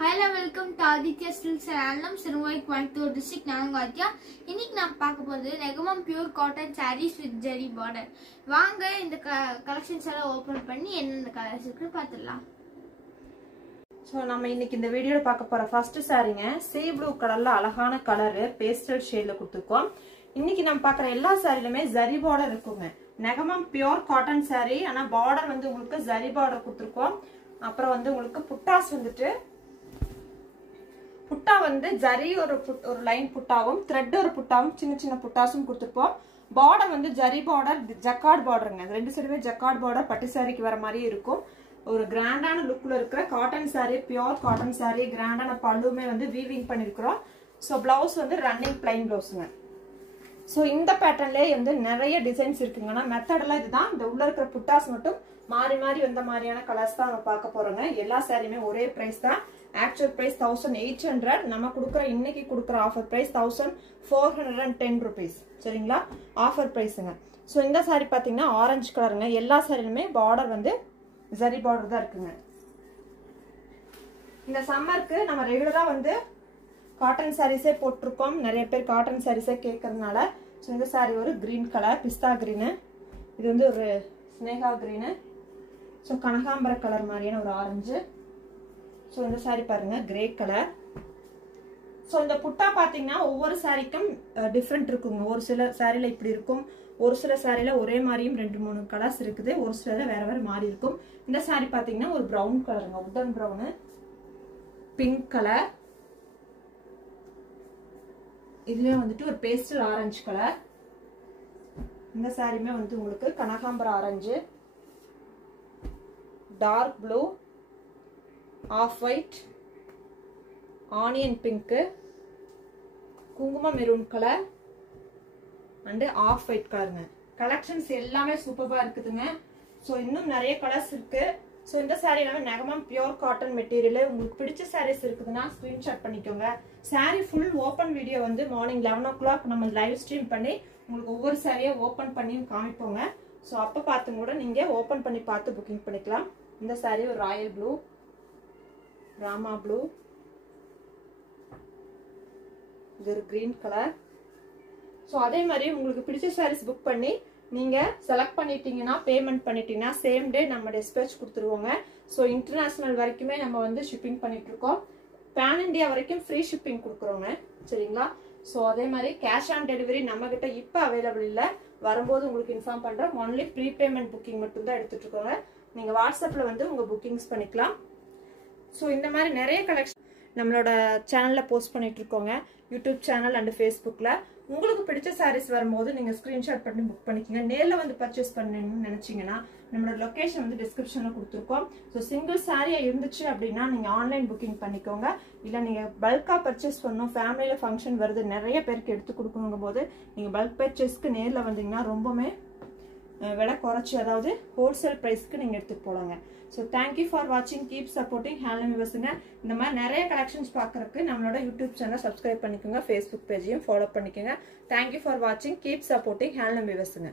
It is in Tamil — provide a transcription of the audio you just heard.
Hello, welcome to Aditya Silks and Handlooms, Siruvai, Coimbatore district. நான் ஆதித்யா. இன்னைக்கு நாம் பார்க்க போறது Negamam pure cotton sarees with zari border. வாங்க இந்த கலெக்ஷன்ஸ் எல்லாம் ஓபன் பண்ணி என்னென்ன கலர்ஸ் இருக்குன்னு பார்த்துடலாம். சோ நம்ம இன்னைக்கு இந்த வீடியோல பார்க்க போற ஃபர்ஸ்ட் சாரீங்க சீ ப்ளூ கலர்ல அழகான கலர் பேஸ்டல் ஷேட்ல கொடுத்துருக்கோம். இன்னைக்கு நம்ம பார்க்குற எல்லா சாரிலுமே ஜரி பார்டர் இருக்குங்க. நெகமம் பியூர் காட்டன் சாரி, ஆனா பார்டர் வந்து உங்களுக்கு ஜரி பார்டர் கொடுத்துருக்கோம். அப்புறம் வந்து உங்களுக்கு புட்டாஸ் வந்துட்டு புட்டா வந்து ஜரி ஒரு லைன் புட்டாவும் த்ரெட் ஒரு புட்டாவும் சின்ன சின்ன புட்டாஸும் கொடுத்துருப்போம். பார்டர் வந்து ஜரி பார்டர் ஜக்கார்ட் பார்டருங்க. ரெண்டு சைடுமே ஜக்கார்ட் பார்டர் பட்டு சாரிக்கு வர மாதிரி இருக்கும். ஒரு கிராண்டான லுக்ல இருக்கிற cotton sorry, pure cotton sorry, கிராண்டான பல்லுமே வந்து வீவிங் பண்ணிருக்கிறோம். ஸோ பிளவுஸ் வந்து ரன்னிங் பிளைன் பிளவுஸுங்க. ஸோ இந்த பேட்டர்ன்லேயே வந்து நிறைய டிசைன்ஸ் இருக்குங்கன்னா மெத்தடெல்லாம் இதுதான். இந்த உள்ள இருக்கிற புட்டாஸ் மட்டும் மாறி மாறி வந்த மாதிரியான கலர்ஸ் தான் நம்ம பார்க்க போறோங்க. எல்லா சாரியுமே ஒரே பிரைஸ் தான். Actual price 1800. நம்ம கொடுக்குற இன்னைக்கு கொடுக்குற ஆஃபர் பிரைஸ் 1410 rupees. சரிங்களா? ஆஃபர் பிரைஸுங்க. ஸோ இந்த சாரி பார்த்தீங்கன்னா ஆரஞ்சு கலருங்க. எல்லா சாரிலுமே பார்டர் வந்து ஜரி பார்டர் தான் இருக்குங்க. இந்த சம்மருக்கு நம்ம ரெகுலரா வந்து காட்டன் சாரீஸே போட்டிருக்கோம். நிறைய பேர் காட்டன் சாரீஸே கேட்கறதுனால ஸோ இந்த சாரி ஒரு கிரீன் கலர், பிஸ்தா கிரீனு, இது வந்து ஒரு ஸ்னேகா கிரீனு, ஸோ கனகாம்பர கலர் மாதிரியான ஒரு ஆரஞ்சு. ஸோ இந்த சாரி பாருங்க கிரே கலர். ஸோ இந்த புட்டா பார்த்தீங்கன்னா ஒவ்வொரு சாரிக்கும் டிஃப்ரெண்ட் இருக்குங்க. ஒரு சில சாரியில் இப்படி இருக்கும், ஒரு சில சாரியில் ஒரே மாதிரியும் 2-3 கலர்ஸ் இருக்குது, ஒரு சில வேற வேற மாறி இருக்கும். இந்த சாரி பார்த்தீங்கன்னா ஒரு ப்ரௌன் கலருங்க, உட்டன் ப்ரௌனு, பிங்க் கலர், இதுலயே வந்துட்டு ஒரு பேஸ்டல் ஆரஞ்சு கலர். இந்த சாரியுமே வந்து உங்களுக்கு கனகாம்பர orange, dark blue, off white, onion pink, குங்கும maroon colour and off white கலருங்க. கலெக்ஷன்ஸ் எல்லாமே சூப்பராக இருக்குதுங்க. ஸோ இன்னும் நிறைய கலர்ஸ் இருக்கு. ஸோ இந்த சாரீ எல்லாமே நெகமம் பியூர் காட்டன் மெட்டீரியல். உங்களுக்கு பிடிச்ச சாரீஸ் இருக்குதுன்னா ஸ்கிரீன்ஷாட் பண்ணிக்கோங்க. சாரீ ஃபுல் ஓப்பன் வீடியோ வந்து மார்னிங் 11 o'clock நம்ம லைவ் ஸ்ட்ரீம் பண்ணி உங்களுக்கு ஒவ்வொரு சாரியை ஓப்பன் பண்ணியும் காமிப்போங்க. ஸோ அப்போ பார்த்து கூட நீங்கள் ஓப்பன் பண்ணி பார்த்து புக்கிங் பண்ணிக்கலாம். இந்த சாரீ ஒரு ராயல் ப்ளூ, ராமா ப்ளூ, இது ஒரு கிரீன் கலர். ஸோ அதே மாதிரி உங்களுக்கு பிடிச்ச சாரீஸ் புக் பண்ணி நீங்கள் செலக்ட் பண்ணிட்டீங்கன்னா, பேமெண்ட் பண்ணிட்டீங்கன்னா சேம் டே நம்ம டிஸ்பேச் கொடுத்துருவோங்க. ஸோ இன்டர்நேஷ்னல் வரைக்குமே நம்ம வந்து ஷிப்பிங் பண்ணிட்டு இருக்கோம். பேன் இண்டியா வரைக்கும் ஃப்ரீ ஷிப்பிங் கொடுக்குறோங்க. சரிங்களா? ஸோ அதே மாதிரி கேஷ் ஆன் டெலிவரி நம்ம கிட்ட இப்போ அவைலபிள் இல்லை. வரும்போது உங்களுக்கு இன்ஃபார்ம் பண்ணுறோம். ஒன்லி ப்ரீபேமெண்ட் புக்கிங் மட்டும்தான் எடுத்துட்டு இருக்கோங்க. நீங்கள் வாட்ஸ்அப்பில் வந்து உங்கள் புக்கிங்ஸ் பண்ணிக்கலாம். ஸோ இந்த மாதிரி நிறைய கலெக்ஷன் நம்மளோட சேனலில் போஸ்ட் பண்ணிட்டு இருக்கோங்க, யூடியூப் சேனல் அண்ட் ஃபேஸ்புக்கில். உங்களுக்கு பிடிச்ச சாரீஸ் வரும்போது நீங்கள் ஸ்க்ரீன்ஷாட் பண்ணி புக் பண்ணிக்கோங்க. நேரில் வந்து பர்ச்சேஸ் பண்ணணும்னு நினச்சிங்கன்னா நம்மளோட லொக்கேஷன் வந்து டிஸ்கிரிப்ஷனில் கொடுத்துருக்கோம். ஸோ சிங்கிள் சாரியாக இருந்துச்சு அப்படின்னா நீங்கள் ஆன்லைன் புக்கிங் பண்ணிக்கோங்க. இல்லை நீங்கள் பல்காக பர்ச்சேஸ் பண்ணணும், ஃபேமிலியில் ஃபங்க்ஷன் வருது, நிறைய பேருக்கு எடுத்து கொடுக்கணுங்கும் போது நீங்கள் பல்க் பர்ச்சேஸ்க்கு நேரில் வந்தீங்கன்னா ரொம்பவுமே விலை குறைச்சி, அதாவது ஹோல்சேல் ப்ரைஸ்க்கு நீங்கள் எடுத்துகிட்டு போகலாங்க. ஸோ தேங்க்யூ ஃபார் வாட்சிங், கீப் சப்போர்ட்டிங் ஹேண்ட்லூம் விவர்ஸுங்க. இந்த மாதிரி நிறைய கலெக்ஷன்ஸ் பார்க்குறதுக்கு நம்மளோட யூடியூப் சேனல் சப்ஸ்கிரைப் பண்ணிக்கோங்க, ஃபேஸ்புக் பேஜையும் ஃபாலோ பண்ணிக்கோங்க. தேங்க்யூ ஃபார் வாட்சிங், கீப் சப்போர்ட்டிங் ஹேண்ட்லூம் விவர்ஸுங்க.